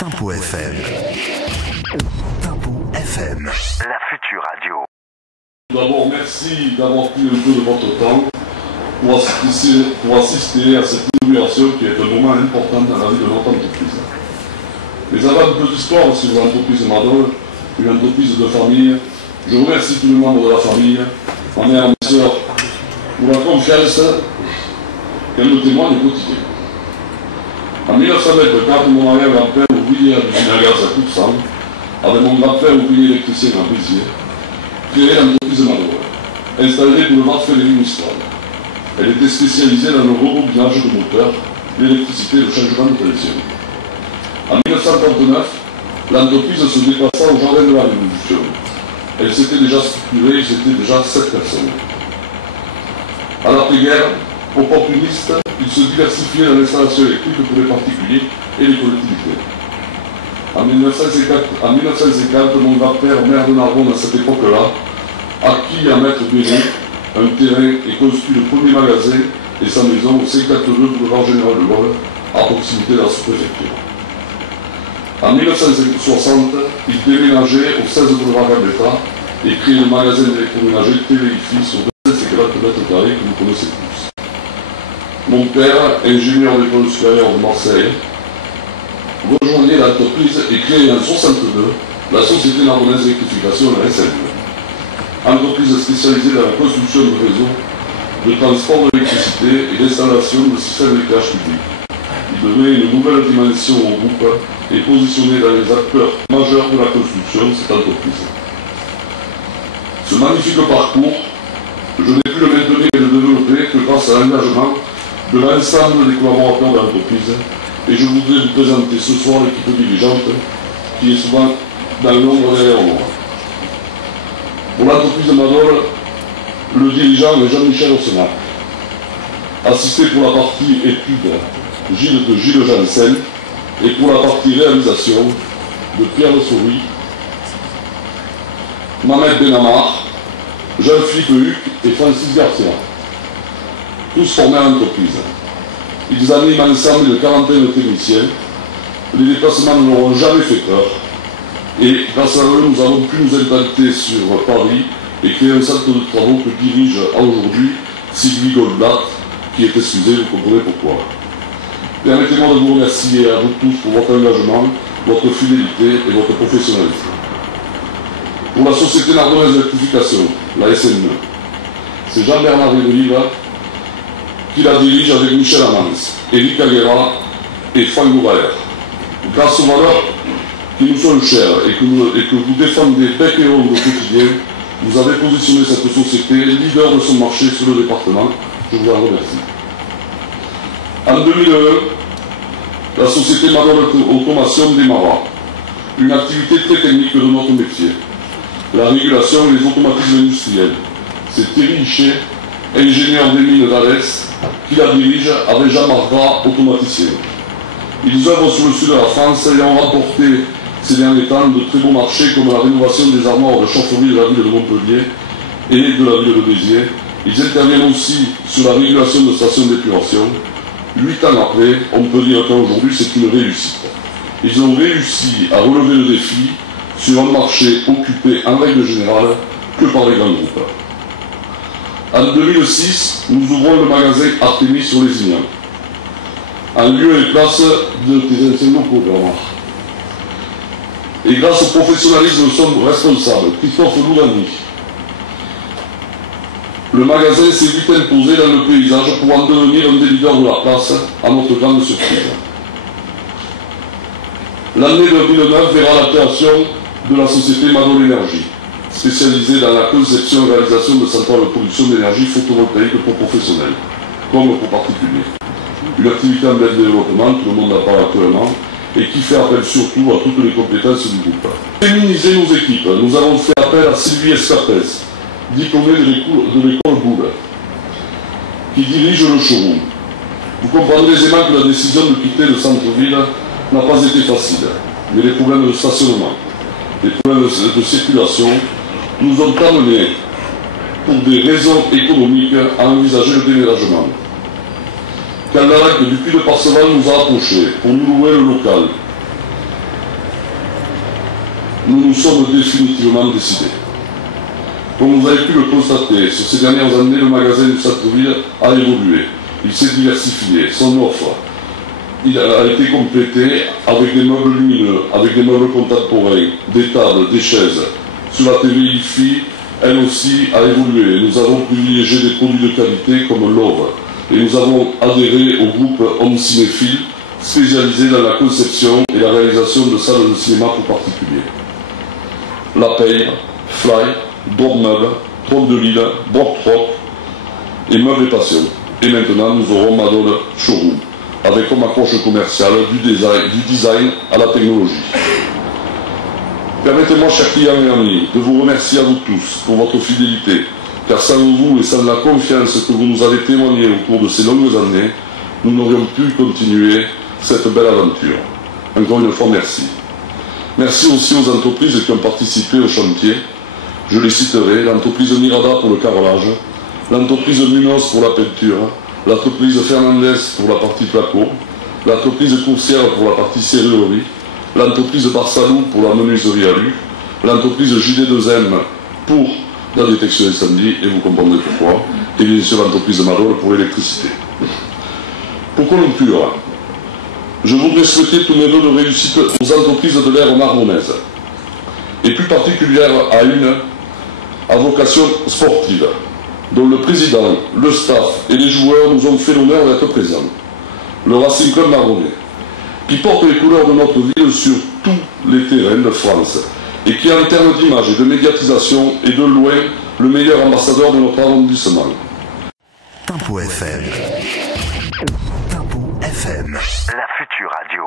Tempo FM. Tempo FM. La future radio. D'abord, merci d'avoir pris un peu de votre temps pour assister à cette inauguration qui est un moment important dans la vie de notre entreprise. Mais avant une petite histoire sur l'entreprise Madol, une entreprise de famille, je remercie tous les membres de la famille, ma mère, mes soeurs, pour la confiance qu'elle me témoigne au quotidien. En 1924, mon arrière-grand-père ouvrier à l'usine à gaz à Coupe-Sang, avec mon grand-père ouvrier électricien à Béziers, créé l'entreprise Madol, installée pour le Marfellerie Mistral. Elle était spécialisée dans le rebobinage de moteurs, l'électricité et le changement de pression. En 1939, l'entreprise se déplaça au jardin de la Révolution. Elle s'était déjà structurée, ils étaient déjà 7 personnes. À l'après-guerre, opportuniste, il se diversifiait dans l'installation électrique pour les particuliers et les collectivités. En 1950, mon grand-père, maire de Narbonne à cette époque-là, acquis à Maître Béné un terrain et construit le premier magasin et sa maison au 52 boulevard Général de Gaulle, à proximité de la sous-préfecture. En 1960, il déménageait au 16 boulevard Gambetta et créait le magasin d'électroménager Téléifi sur 250 mètres carrés que vous connaissez tous. Mon père, ingénieur d'école supérieure de Marseille, rejoignait l'entreprise et créait en 1962 la Société Narbonnaise d'électrification, la SNE, entreprise spécialisée dans la construction de réseaux, de transport d'électricité et d'installation de systèmes d'éclairage public. Il donnait une nouvelle dimension au groupe et positionnait dans les acteurs majeurs de la construction cette entreprise. Ce magnifique parcours, je n'ai pu le maintenir et le développer que grâce à l'engagement de l'ensemble des collaborateurs de l'entreprise, et je voudrais vous présenter ce soir l'équipe dirigeante qui est souvent dans l'ombre derrière moi. Pour l'entreprise de Madol, le dirigeant est Jean-Michel Ossenac. Assisté pour la partie étude Gilles Janssen et pour la partie réalisation de Pierre Souris, Mohamed Benamar, Jean-Philippe Huc et Francis Garcia. Tous formés à l'entreprise. Ils animent ensemble une quarantaine de techniciens. Les déplacements ne leur ont jamais fait peur. Et grâce à eux, nous avons pu nous implanter sur Paris et créer un centre de travaux que dirige aujourd'hui Sylvie Goldblatt, qui est excusée, vous comprenez pourquoi. Permettez-moi de vous remercier à vous tous pour votre engagement, votre fidélité et votre professionnalisme. Pour la Société Narbonnaise d'électrification, la SNE, c'est Jean-Bernard Riva qui la dirige avec Michel Amans, Éric Aguera et Franck Gouraer. Grâce aux valeurs qui nous sont chères et que vous défendez bec et ongle au quotidien, vous avez positionné cette société leader de son marché sur le département. Je vous en remercie. En 2001, la société Madol Automation démarra. Une activité très technique de notre métier. La régulation et les automatismes industriels. C'est Thierry Hichet, ingénieur des mines d'Alès, qui la dirige avec Jean Margrat, automaticien. Ils œuvrent sur le sud de la France et ont remporté ces derniers temps de très beaux marchés comme la rénovation des armoires de chaufferie de la ville de Montpellier et de la ville de Béziers. Ils interviennent aussi sur la régulation de stations d'épuration. 8 ans après, on peut dire qu'aujourd'hui c'est une réussite. Ils ont réussi à relever le défi sur un marché occupé en règle générale que par les grands groupes. En 2006, nous ouvrons le magasin Artémis sur les Ignans, en lieu et place de tes anciens locaux, Bernard. Et grâce au professionnalisme de son responsable, Christophe Lourani, le magasin s'est vite imposé dans le paysage pour en devenir un des leaders de la place, à notre grande surprise. L'année 2009 verra la création de la société Madol Énergie, spécialisée dans la conception et réalisation de centrales de production d'énergie photovoltaïque pour professionnels, comme pour particuliers. Une activité en plein développement, tout le monde en parle actuellement, et qui fait appel surtout à toutes les compétences du groupe. Pour féminiser nos équipes, nous avons fait appel à Sylvie Escapès, diplômée de l'école Boulle, qui dirige le showroom. Vous comprendrez aisément que la décision de quitter le centre-ville n'a pas été facile, mais les problèmes de stationnement, les problèmes de circulation nous ont amenés, pour des raisons économiques, à envisager le déménagement. Quand la règle du Puy de Parseval nous a approchés pour nous louer le local, nous nous sommes définitivement décidés. Comme vous avez pu le constater, sur ces dernières années, le magasin du centre-ville a évolué. Il s'est diversifié, son offre a été complété avec des meubles lumineux, avec des meubles contemporains, des tables, des chaises. Sur la TV IFI, elle aussi a évolué. Nous avons privilégié des produits de qualité comme Love et nous avons adhéré au groupe Home Cinéphile, spécialisé dans la conception et la réalisation de salles de cinéma pour particuliers. La Paye, Fly, Drop Meubles, Troc de Lille, Brock Troc et Meubles et Passion. Et maintenant, nous aurons Madone Showroom, avec comme approche commerciale du design à la technologie. Permettez-moi, chers clients et amis, de vous remercier à vous tous pour votre fidélité, car sans vous et sans la confiance que vous nous avez témoignée au cours de ces longues années, nous n'aurions pu continuer cette belle aventure. Encore une fois, merci. Merci aussi aux entreprises qui ont participé au chantier. Je les citerai: l'entreprise Mirada pour le carrelage, l'entreprise Munos pour la peinture, l'entreprise Fernandez pour la partie placo, l'entreprise Coursière pour la partie serrurerie, l'entreprise Barsalou pour la menuiserie à lu, l'entreprise JD2M pour la détection d'incendie, et vous comprendrez pourquoi, et bien sûr l'entreprise Marol pour l'électricité. Pour conclure, je voudrais souhaiter tous mes vœux de réussite aux entreprises de l'ère narbonnaise, et plus particulière à une à vocation sportive, dont le président, le staff et les joueurs nous ont fait l'honneur d'être présents, le Racing Club Narbonnais, qui porte les couleurs de notre ville sur tous les terrains de France, et qui, en termes d'image et de médiatisation, est de loin le meilleur ambassadeur de notre arrondissement. Tempo FM. Tempo FM. La future radio.